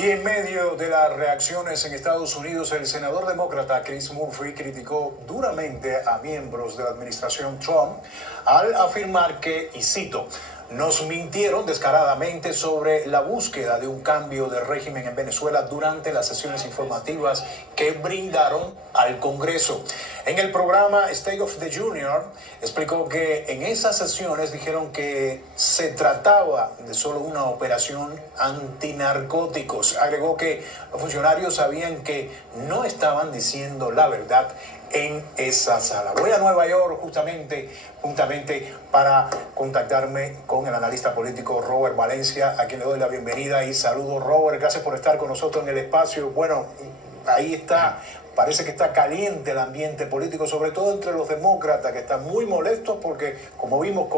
Y en medio de las reacciones en Estados Unidos, el senador demócrata Chris Murphy criticó duramente a miembros de la administración Trump al afirmar que, y cito, nos mintieron descaradamente sobre la búsqueda de un cambio de régimen en Venezuela durante las sesiones informativas que brindaron al Congreso. En el programa State of the Union explicó que en esas sesiones dijeron que se trataba de solo una operación antinarcóticos. Agregó que los funcionarios sabían que no estaban diciendo la verdad en esa sala. Voy a Nueva York juntamente para contactarme con el analista político Robert Valencia, a quien le doy la bienvenida y saludo. Robert, gracias por estar con nosotros en el espacio. Bueno, ahí está, parece que está caliente el ambiente político, sobre todo entre los demócratas, que están muy molestos porque, como vimos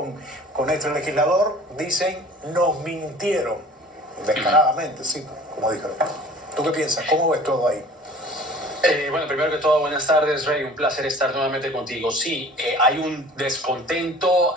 con este legislador, dicen, nos mintieron descaradamente, sí, como dijeron. ¿Tú qué piensas? ¿Cómo ves todo ahí? Bueno, primero que todo, buenas tardes, Rey. Un placer estar nuevamente contigo. Sí, hay un descontento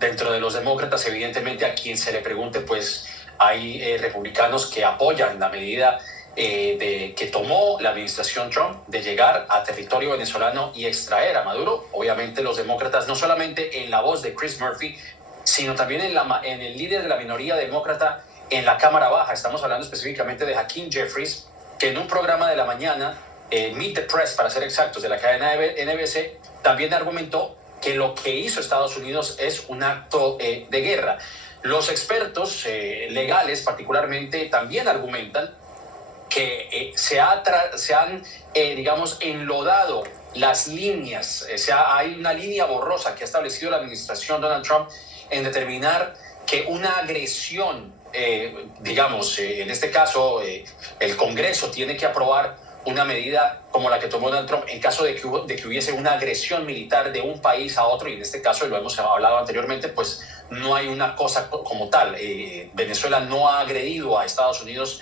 dentro de los demócratas. Evidentemente, a quien se le pregunte, pues hay republicanos que apoyan la medida que tomó la administración Trump de llegar a territorio venezolano y extraer a Maduro. Obviamente, los demócratas, no solamente en la voz de Chris Murphy, sino también en el líder de la minoría demócrata en la Cámara Baja. Estamos hablando específicamente de Hakeem Jeffries, que en un programa de la mañana, Meet the Press, para ser exactos, de la cadena NBC, también argumentó que lo que hizo Estados Unidos es un acto de guerra. Los expertos legales, particularmente, también argumentan que se han, digamos, enlodado las líneas. Hay una línea borrosa que ha establecido la administración Donald Trump en determinar que una agresión, en este caso, el Congreso tiene que aprobar una medida como la que tomó Donald Trump en caso de que hubiese una agresión militar de un país a otro, y en este caso, y lo hemos hablado anteriormente, pues no hay una cosa como tal. Venezuela no ha agredido a Estados Unidos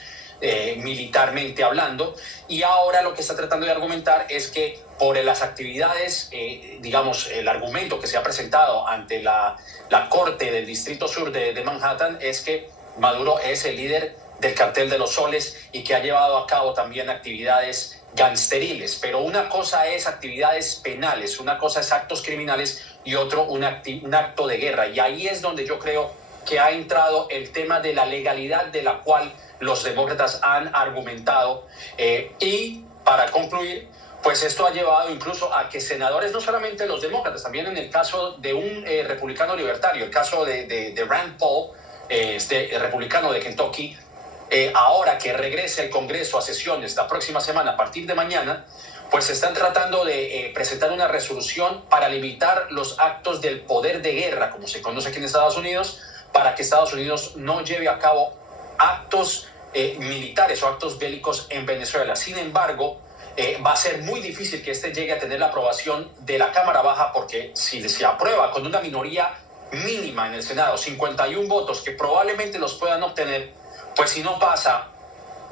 militarmente hablando, y ahora lo que está tratando de argumentar es que por las actividades, el argumento que se ha presentado ante la Corte del Distrito Sur de Manhattan es que Maduro es el líder del cartel de los soles y que ha llevado a cabo también actividades gangsteriles. Pero una cosa es actividades penales, una cosa es actos criminales y otro un acto de guerra. Y ahí es donde yo creo que ha entrado el tema de la legalidad de la cual los demócratas han argumentado. Y para concluir, pues esto ha llevado incluso a que senadores, no solamente los demócratas, también en el caso de un republicano libertario, el caso de Rand Paul, republicano de Kentucky, ahora que regrese el Congreso a sesiones la próxima semana, a partir de mañana, pues están tratando de presentar una resolución para limitar los actos del poder de guerra, como se conoce aquí en Estados Unidos, para que Estados Unidos no lleve a cabo actos militares o actos bélicos en Venezuela. Sin embargo, va a ser muy difícil que este llegue a tener la aprobación de la Cámara Baja, porque si se aprueba con una minoría mínima en el Senado, 51 votos, que probablemente los puedan obtener, pues si no pasa,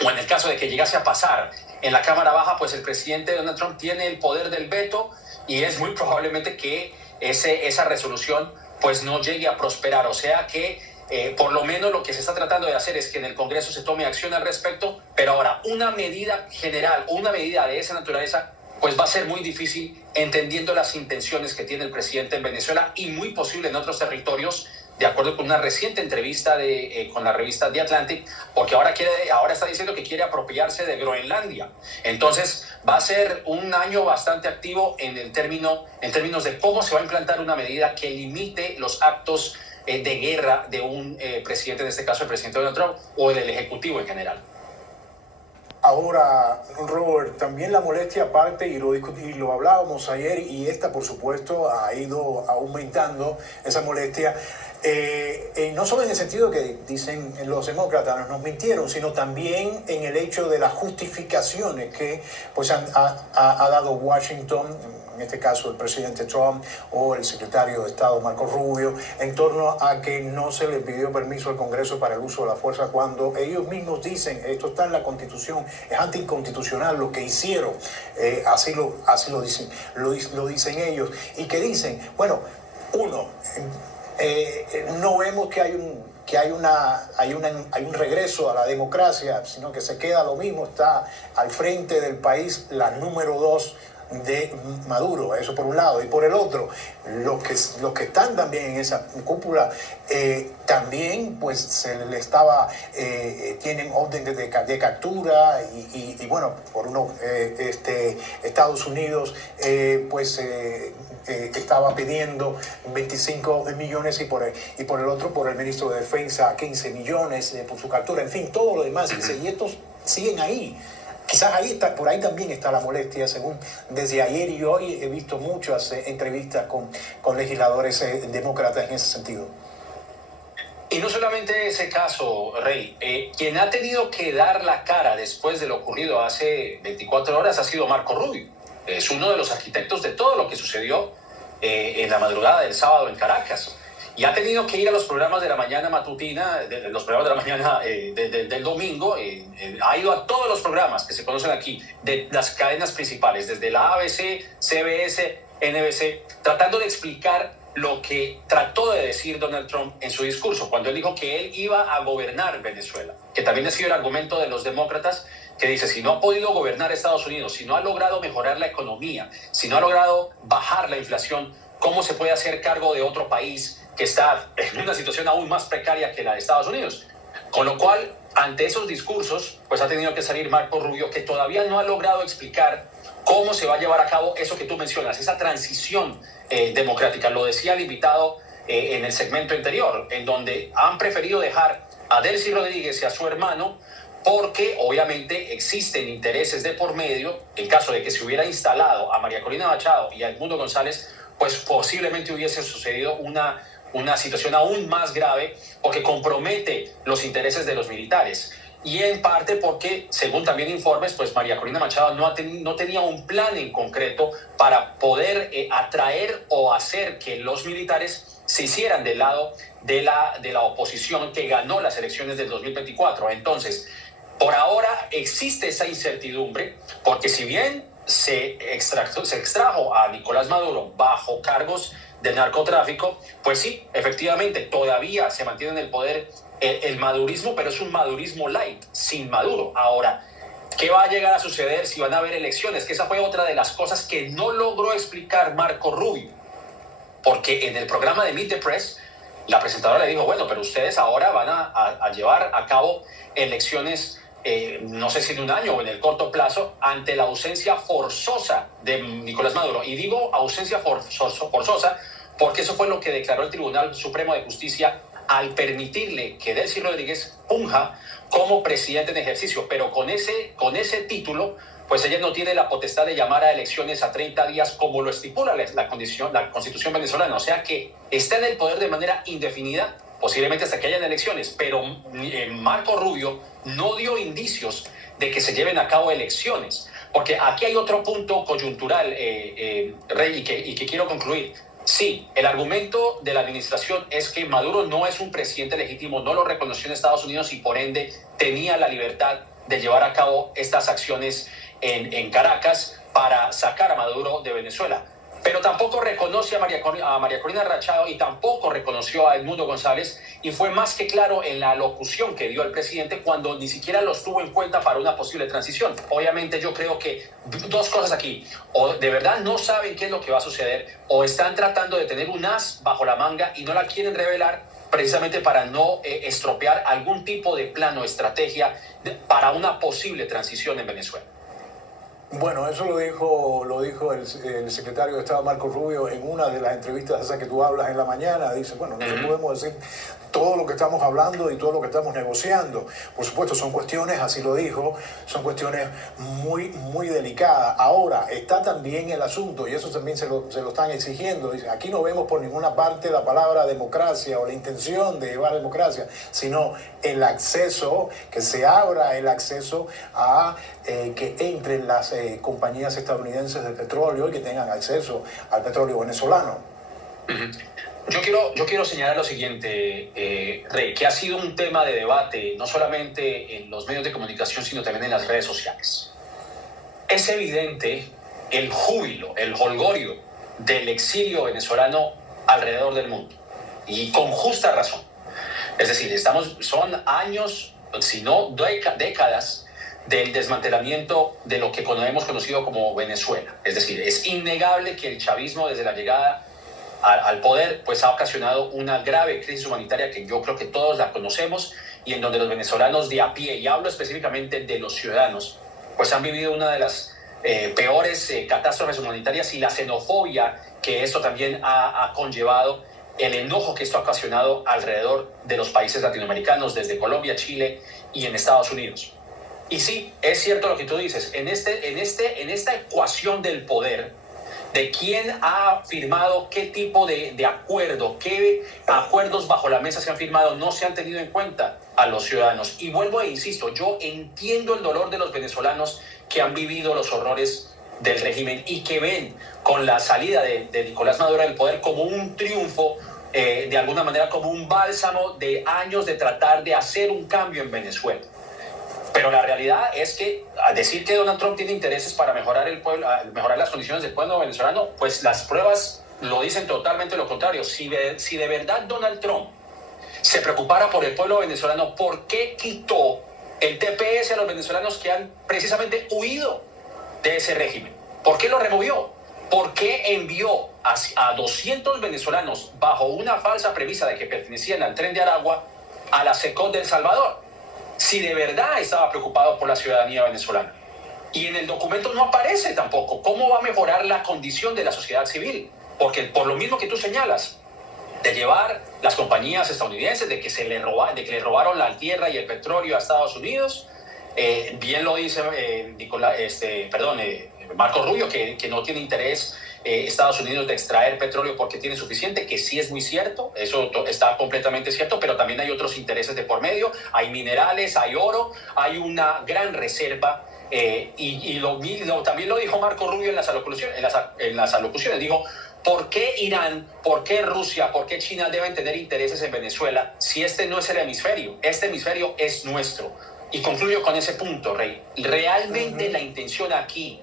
o en el caso de que llegase a pasar en la Cámara Baja, pues el presidente Donald Trump tiene el poder del veto y es muy probablemente que esa resolución pues no llegue a prosperar. O sea que por lo menos lo que se está tratando de hacer es que en el Congreso se tome acción al respecto, pero ahora una medida general, una medida de esa naturaleza, pues va a ser muy difícil, entendiendo las intenciones que tiene el presidente en Venezuela y muy posible en otros territorios, de acuerdo con una reciente entrevista con la revista The Atlantic, porque ahora está diciendo que quiere apropiarse de Groenlandia. Entonces va a ser un año bastante activo en términos de cómo se va a implantar una medida que limite los actos de guerra de un presidente, en este caso el presidente Donald Trump, o del Ejecutivo en general. Ahora, Robert, también la molestia aparte, y lo hablábamos ayer, y esta por supuesto ha ido aumentando esa molestia, no solo en el sentido que dicen los demócratas nos mintieron, sino también en el hecho de las justificaciones que pues ha dado Washington, en este caso el presidente Trump o el secretario de Estado Marco Rubio, en torno a que no se le pidió permiso al Congreso para el uso de la fuerza, cuando ellos mismos dicen, esto está en la Constitución, es anticonstitucional lo que hicieron, así lo dicen ellos, y que dicen, bueno, uno, no vemos que hay un regreso a la democracia, sino que se queda lo mismo, está al frente del país la número 2 de Maduro, eso por un lado, y por el otro, los que están también en esa cúpula, también pues se le estaba, tienen orden de captura y bueno, por uno, Estados Unidos estaba pidiendo 25 millones y por el otro, por el ministro de Defensa, 15 millones por su captura, en fin, todo lo demás, y estos siguen ahí. Quizás por ahí también está la molestia, según desde ayer y hoy he visto muchas entrevistas con legisladores demócratas en ese sentido. Y no solamente ese caso, Rey, quien ha tenido que dar la cara después de lo ocurrido hace 24 horas ha sido Marco Rubio. Es uno de los arquitectos de todo lo que sucedió en la madrugada del sábado en Caracas. Y ha tenido que ir a los programas de la mañana matutina, los programas de la mañana del domingo. Ha ido a todos los programas que se conocen aquí, de las cadenas principales, desde la ABC, CBS, NBC, tratando de explicar lo que trató de decir Donald Trump en su discurso, cuando él dijo que él iba a gobernar Venezuela, que también ha sido el argumento de los demócratas, que dice, si no ha podido gobernar Estados Unidos, si no ha logrado mejorar la economía, si no ha logrado bajar la inflación, ¿cómo se puede hacer cargo de otro país que está en una situación aún más precaria que la de Estados Unidos? Con lo cual, ante esos discursos, pues ha tenido que salir Marco Rubio, que todavía no ha logrado explicar cómo se va a llevar a cabo eso que tú mencionas, esa transición democrática. Lo decía el invitado en el segmento anterior, en donde han preferido dejar a Delcy Rodríguez y a su hermano, porque obviamente existen intereses de por medio. En caso de que se hubiera instalado a María Corina Machado y a Edmundo González, pues posiblemente hubiese sucedido una situación aún más grave, porque compromete los intereses de los militares. Y en parte porque, según también informes, pues María Corina Machado no tenía un plan en concreto para poder atraer o hacer que los militares se hicieran del lado de la oposición que ganó las elecciones del 2024. Entonces, por ahora existe esa incertidumbre, porque si bien se extrajo a Nicolás Maduro bajo cargos de narcotráfico, pues sí, efectivamente, todavía se mantiene en el poder el madurismo, pero es un madurismo light, sin Maduro. Ahora, ¿qué va a llegar a suceder si van a haber elecciones? Que esa fue otra de las cosas que no logró explicar Marco Rubio, porque en el programa de Meet the Press, la presentadora le dijo, bueno, pero ustedes ahora van a llevar a cabo elecciones, no sé si en un año o en el corto plazo, ante la ausencia forzosa de Nicolás Maduro. Y digo ausencia forzosa porque eso fue lo que declaró el Tribunal Supremo de Justicia al permitirle que Delcy Rodríguez funja como presidente en ejercicio. Pero con ese título, pues ella no tiene la potestad de llamar a elecciones a 30 días como lo estipula la Constitución venezolana. O sea que está en el poder de manera indefinida, posiblemente hasta que hayan elecciones, pero Marco Rubio no dio indicios de que se lleven a cabo elecciones, porque aquí hay otro punto coyuntural, Rey, y que quiero concluir. Sí, el argumento de la administración es que Maduro no es un presidente legítimo, no lo reconoció en Estados Unidos y por ende tenía la libertad de llevar a cabo estas acciones en Caracas para sacar a Maduro de Venezuela. Pero tampoco reconoce a María Corina Machado y tampoco reconoció a Edmundo González, y fue más que claro en la alocución que dio el presidente cuando ni siquiera los tuvo en cuenta para una posible transición. Obviamente yo creo que dos cosas aquí: o de verdad no saben qué es lo que va a suceder, o están tratando de tener un as bajo la manga y no la quieren revelar precisamente para no estropear algún tipo de plan o estrategia para una posible transición en Venezuela. Bueno, eso lo dijo el secretario de Estado Marco Rubio en una de las entrevistas esas que tú hablas en la mañana. Dice, bueno, no podemos decir todo lo que estamos hablando y todo lo que estamos negociando. Por supuesto, son cuestiones, así lo dijo, son cuestiones muy, muy delicadas. Ahora, está también el asunto, y eso también se lo están exigiendo. Dice, aquí no vemos por ninguna parte la palabra democracia o la intención de llevar democracia, sino el acceso, que se abra el acceso a que entren las compañías estadounidenses de petróleo y que tengan acceso al petróleo venezolano. Yo quiero señalar lo siguiente, Rey, que ha sido un tema de debate no solamente en los medios de comunicación, sino también en las redes sociales. Es evidente el júbilo, el jolgorio del exilio venezolano alrededor del mundo. y con justa razón. Es decir, son años, si no décadas, del desmantelamiento de lo que hemos conocido como Venezuela. Es decir, es innegable que el chavismo desde la llegada al poder pues ha ocasionado una grave crisis humanitaria que yo creo que todos la conocemos y en donde los venezolanos de a pie, y hablo específicamente de los ciudadanos, pues han vivido una de las peores catástrofes humanitarias, y la xenofobia que esto también ha conllevado, el enojo que esto ha ocasionado alrededor de los países latinoamericanos, desde Colombia, Chile y en Estados Unidos. Y sí, es cierto lo que tú dices, en esta ecuación del poder, de quién ha firmado qué tipo de acuerdo, qué acuerdos bajo la mesa se han firmado, no se han tenido en cuenta a los ciudadanos. Y vuelvo e insisto, yo entiendo el dolor de los venezolanos que han vivido los horrores del régimen y que ven con la salida de Nicolás Maduro del poder como un triunfo, de alguna manera como un bálsamo de años de tratar de hacer un cambio en Venezuela. Pero la realidad es que al decir que Donald Trump tiene intereses para mejorar las condiciones del pueblo venezolano, pues las pruebas lo dicen totalmente lo contrario. Si de verdad Donald Trump se preocupara por el pueblo venezolano, ¿por qué quitó el TPS a los venezolanos que han precisamente huido de ese régimen? ¿Por qué lo removió? ¿Por qué envió a 200 venezolanos bajo una falsa premisa de que pertenecían al Tren de Aragua a la SECOT de El Salvador? Si de verdad estaba preocupado por la ciudadanía venezolana. Y en el documento no aparece tampoco cómo va a mejorar la condición de la sociedad civil, porque por lo mismo que tú señalas, de llevar las compañías estadounidenses, de que le robaron la tierra y el petróleo a Estados Unidos, bien lo dice Marco Rubio, que no tiene interés Estados Unidos de extraer petróleo porque tiene suficiente, que sí es muy cierto, eso está completamente cierto, pero también hay otros intereses de por medio, hay minerales, hay oro, hay una gran reserva, también lo dijo Marco Rubio en las alocuciones, dijo, ¿por qué Irán, por qué Rusia, por qué China deben tener intereses en Venezuela si este no es el hemisferio? Este hemisferio es nuestro. Y concluyo con ese punto, Rey. Realmente la intención aquí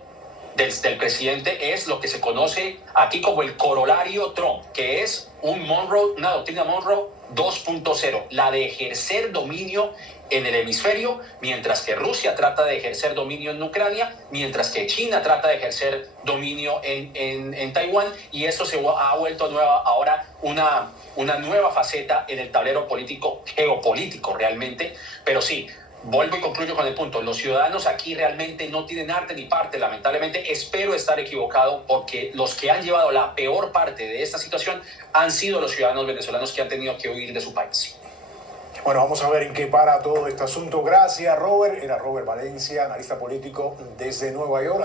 del presidente es lo que se conoce aquí como el corolario Trump, que es una doctrina Monroe 2.0, la de ejercer dominio en el hemisferio, mientras que Rusia trata de ejercer dominio en Ucrania, mientras que China trata de ejercer dominio en Taiwán, y esto se ha vuelto ahora una nueva faceta en el tablero geopolítico realmente, pero sí. Vuelvo y concluyo con el punto. Los ciudadanos aquí realmente no tienen arte ni parte, lamentablemente. Espero estar equivocado, porque los que han llevado la peor parte de esta situación han sido los ciudadanos venezolanos que han tenido que huir de su país. Bueno, vamos a ver en qué para todo este asunto. Gracias, Robert. Era Robert Valencia, analista político desde Nueva York.